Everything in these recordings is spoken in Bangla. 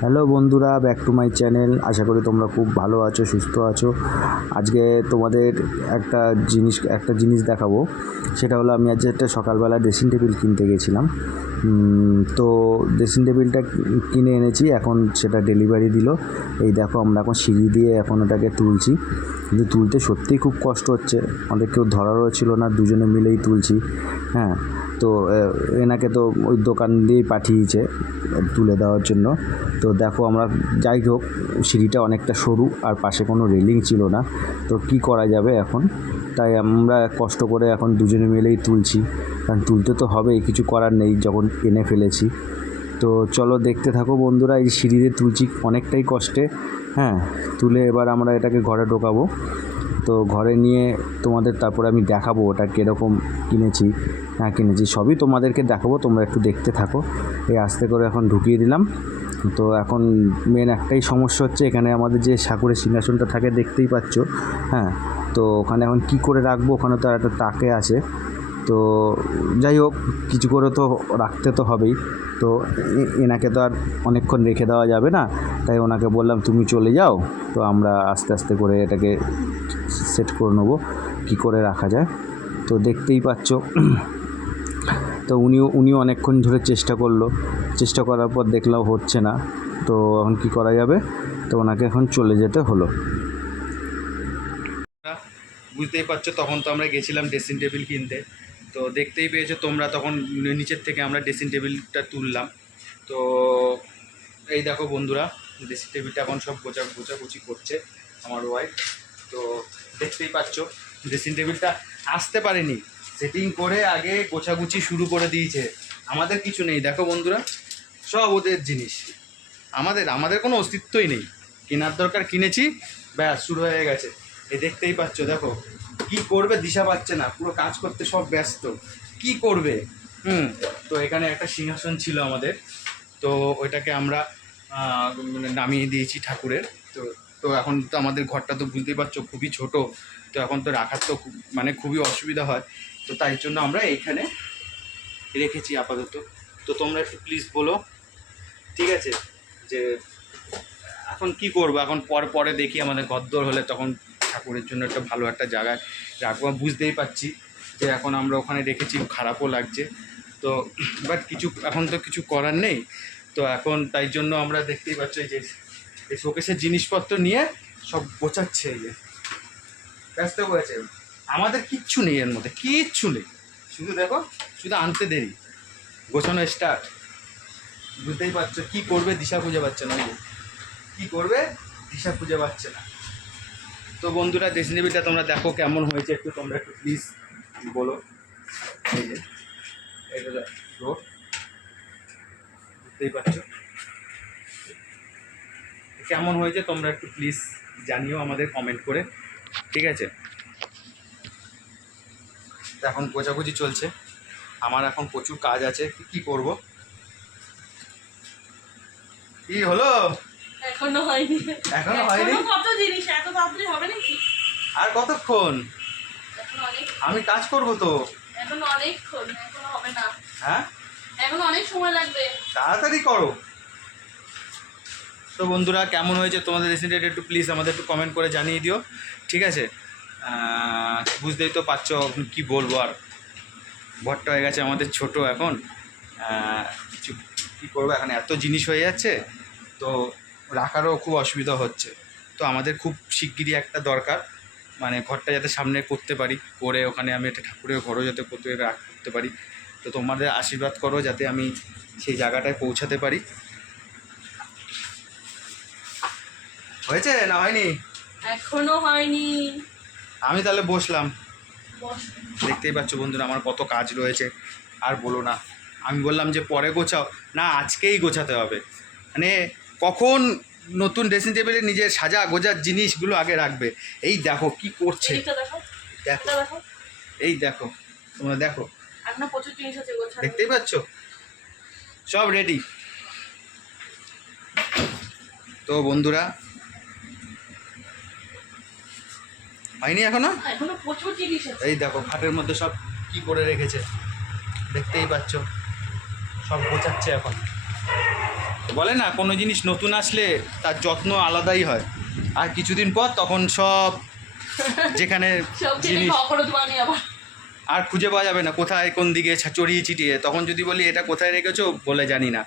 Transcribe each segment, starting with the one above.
হ্যালো বন্ধুরা, ব্যাক টু মাই চ্যানেল। আশা করি তোমরা খুব ভালো আছো, সুস্থ আছো। আজকে তোমাদের একটা জিনিস একটা জিনিস দেখাবো। সেটা হলো, আমি আজ একটা সকালবেলা ড্রেসিং টেবিল কিনতে গেছিলাম। তো ড্রেসিং টেবিলটা কিনে এনেছি, এখন সেটা ডেলিভারি দিল। এই দেখো, আমরা এখন সিঁড়ি দিয়ে এখন ওটাকে তুলছি। কিন্তু তুলতে সত্যিই খুব কষ্ট হচ্ছে। আমাদের কেউ ধরারও ছিল না, দুজনে মিলেই তুলছি। হ্যাঁ তো এনাকে তো ওই দোকান দিয়েই পাঠিয়েছে, তুলে দেওয়ার জন্য। তো দেখো আমরা, যাই হোক, সিঁড়িটা অনেকটা সরু আর পাশে কোনো রেলিং ছিল না। তো কি করা যাবে এখন? তাই আমরা কষ্ট করে এখন দুজনে মিলেই তুলছি। কারণ তুলতে তো হবেই, কিছু করার নেই, যখন এনে ফেলেছি। তো চলো দেখতে থাকো বন্ধুরা, এই সিঁড়িতে তুলছি অনেকটাই কষ্টে। হ্যাঁ তুলে এবার আমরা এটাকে ঘরে ঢোকাবো। তো ঘরে নিয়ে তোমাদের তারপরে আমি দেখাবো ওটা কীরকম কিনেছি না কিনেছি। সবই তোমাদেরকে দেখাবো, তোমরা একটু দেখতে থাকো। এই আস্তে করে এখন ঢুকিয়ে দিলাম। তো এখন মেন একটাই সমস্যা হচ্ছে, এখানে আমাদের যে ঠাকুরের সিংহাসনটা থাকে, দেখতেই পাচ্ছ। হ্যাঁ তো ওখানে এখন কি করে রাখব, ওখানে তো আর একটা তাকে আছে। তো যাই হোক, কিছু করে তো রাখতে তো হবেই। তো এনাকে তো আর অনেকক্ষণ রেখে দেওয়া যাবে না। তাই ওনাকে বললাম, তুমি চলে যাও। তো আমরা আস্তে আস্তে করে এটাকে সেট করে নেব, কী করে রাখা যায়। তো দেখতেই পাচ্ছ। তো উনিও উনিও অনেকক্ষণ ধরে চেষ্টা করল। চেষ্টা করার পর দেখলাম হচ্ছে না। তো এখন কি করা যাবে? তো ওনাকে এখন চলে যেতে হলো। বুঝতেই পারছ, তখন তো আমরা গেছিলাম ড্রেসিং টেবিল কিনতে। তো দেখতেই পেয়েছ, তোমরা তখন নিচের থেকে আমরা ড্রেসিং টেবিলটা তুললাম। তো এই দেখো বন্ধুরা ড্রেসিং টেবিলটা এখন সব গোচা গোছাগুছি করছে আমার ওয়াইফ তো দেখতেই পাচ্ছো ড্রেসিং টেবিলটা আসতে পারেনি। সেটিং করে আগে গোছাগুছি শুরু করে দিয়েছে। আমাদের কিছু নেই, দেখো বন্ধুরা, সব ওদের জিনিস। আমাদের আমাদের কোনো অস্তিত্বই নেই। কেনার দরকার কিনেছি, ব্যাস, শুরু হয়ে গেছে। এই দেখতেই পাচ্ছ, দেখো। কি করবে দিশা পাচ্ছে না, পুরো কাজ করতে সব ব্যস্ত। কি করবে? হুম, তো এখানে একটা সিংহাসন ছিল আমাদের। তো ওইটাকে আমরা মানে নামিয়ে দিয়েছি ঠাকুরের। তো তো এখন তো আমাদের ঘরটা তো বুঝতেই পারছ, খুবই ছোট। তো এখন তো রাখার তো মানে খুবই অসুবিধা হয়। তো তাই জন্য আমরা এইখানে রেখেছি আপাতত। তো তোমরা একটু প্লিজ বলো, ঠিক আছে? যে এখন কি করব? এখন পর পরে দেখি আমাদের গদ্দর হলে তখন ঠাকুরের জন্য একটা ভালো একটা জায়গায় রাখব। বুঝতেই পারছি যে এখন আমরা ওখানে রেখেছি খারাপও লাগছে। তো বাট কিছু, এখন তো কিছু করার নেই। তো এখন তাই জন্য আমরা দেখতেই পাচ্ছি যে এই শোকেশের জিনিসপত্র নিয়ে সব গোছাচ্ছে এই যে। ব্যস্ত হয়েছে। আমাদের কিচ্ছু নেই এর মধ্যে, কিচ্ছু নেই। শুধু দেখো, শুধু আনতে দেরি। গোছানো স্টার্ট বুঝতেই পারছ কি করবে দিশা খুঁজে পাচ্ছে না। কি করবে? দিশা খুঁজে পাচ্ছে না। তো বন্ধুরা দেশ নিবিটা তোমরা দেখো কেমন হয়েছে একটু তোমরা একটু প্লিজ বলো। এই যে, এটা রোড বুঝতেই পারছ? কেমন হয়েছে তোমরা একটু প্লিজ জানিও আমাদের কমেন্ট করে, ঠিক আছে? এখন গোছাগুছি চলছে। আমার এখন প্রচুর কাজ আছে, কি করব? কি হলো? এখনও হয়নি। এখনও হয়নি? কত জিনিস? এত তাড়াতাড়ি হবে নাকি? আর কতক্ষণ? আমি কাজ করব তো। এখন অনেকক্ষণ এখনও হবে না। হ্যাঁ? এখন অনেক সময় লাগবে। তাড়াতাড়ি করো। তো বন্ধুরা কেমন হয়েছে তোমাদের রেসিপিটা একটু প্লিজ আমাদের একটু কমেন্ট করে জানিয়ে দিও। ঠিক আছে? বুঝতেই তো পারছ কি বলব আর। ঘরটা হয়ে গেছে আমাদের ছোট এখন। কিছু কী করব? এখন এত জিনিস হয়ে যাচ্ছে। তো রাখারও খুব অসুবিধা হচ্ছে। তো আমাদের খুব শিগগিরই একটা দরকার। মানে ঘরটা যাতে সামনে করতে পারি করে ওখানে আমি একটা ঠাকুরের ঘরও যাতে করতে রাখ- করতে পারি। তো তোমাদের আশীর্বাদ করো যাতে আমি সেই জায়গাটায় পৌঁছাতে পারি। হয়েছে না হয়নি? এখনও হয়নি। আমি তাহলে বসলাম। দেখতেই পাচ্ছ বন্ধুরা আমার কত কাজ রয়েছে। আর বলো না। আমি বললাম যে পরে গোছাও। না আজকেই গোছাতে হবে। মানে কখন নতুন ড্রেসিং টেবিলে নিজের সাজা গোজার জিনিসগুলো আগে রাখবে? এই দেখো কি করছে। দেখো। এই দেখো। তোমরা দেখো। দেখতেই পাচ্ছ? সব রেডি তো বন্ধুরা হয়নি এখনও? এই দেখো খাটের মধ্যে সব কি করে রেখেছে? দেখতেই পাচ্ছ। সব গোছাচ্ছে এখন। বলে না কোনো জিনিস নতুন আসলে তার যত্ন আলাদাই হয়। আর কিছুদিন পর তখন সব যেখানে জিনিস আর খুঁজে পাওয়া যাবে না কোথায় কোন দিকে চড়িয়ে চিটিয়ে তখন যদি বলি এটা কোথায় রেখেছো? বলে জানি না।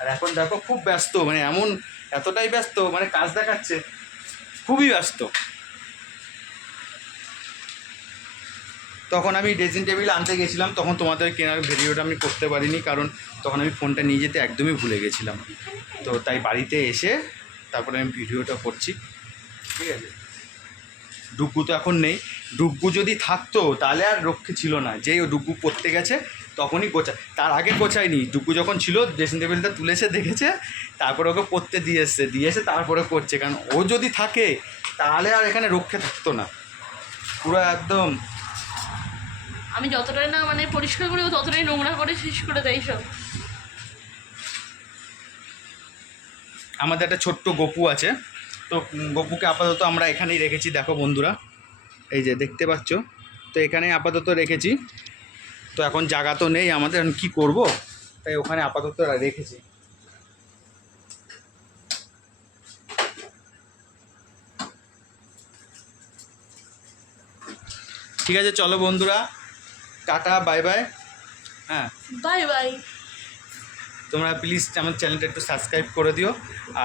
আর এখন দেখো খুব ব্যস্ত মানে এমন এতটাই ব্যস্ত মানে কাজ দেখাচ্ছে খুবই ব্যস্ত। তখন আমি ড্রেসিং টেবিল আনতে গেছিলাম, তখন তোমাদের কেনার ভিডিওটা আমি করতে পারিনি, কারণ তখন আমি ফোনটা নিয়ে যেতে একদমই ভুলে গেছিলাম। তো তাই বাড়িতে এসে তারপরে আমি ভিডিওটা করছি। ঠিক আছে? ডুগু তো এখন নেই। ডুগু যদি থাকতো, তাহলে আর রক্ষে ছিল না। যেই ও ডুগু পড়তে গেছে, তখনই গোছা, তার আগে গোছায়নি। ডুগু যখন ছিল ড্রেসিং টেবিলটা তুলেছে দেখেছে, তারপরে ওকে পড়তে দিয়ে এসছে। দিয়ে এসে তারপরে করছে। কারণ ও যদি থাকে, তাহলে আর এখানে রক্ষে থাকতো না। পুরো একদম আমি যতটাই না মানে পরিষ্কার করি, ও ততটাই নোংরা করে শেষ করে দেয় সব। আমাদের একটা ছোট্ট গপু আছে। তো গপুকে আপাতত আমরা এখানেই রেখেছি। দেখো বন্ধুরা, এই যে দেখতে পাচ্ছ? তো এখানে আপাতত রেখেছি। তো এখন জায়গা তো নেই আমাদের, এখন কী করব? তাই ওখানে আপাতত রেখেছি। ঠিক আছে, চলো বন্ধুরা টাটা বাই বাই হ্যাঁ। বাই বাই তোমরা প্লিজ আমার চ্যানেলটা একটু সাবস্ক্রাইব করে দিও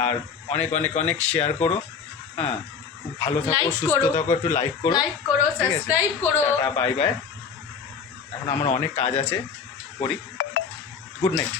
আর অনেক অনেক অনেক শেয়ার করো। হ্যাঁ খুব ভালো থাকো সুস্থ থাকো একটু লাইক করো। লাইক করো সাবস্ক্রাইব করো। টাটা বাই বাই এখন আমার অনেক কাজ আছে করি। Good night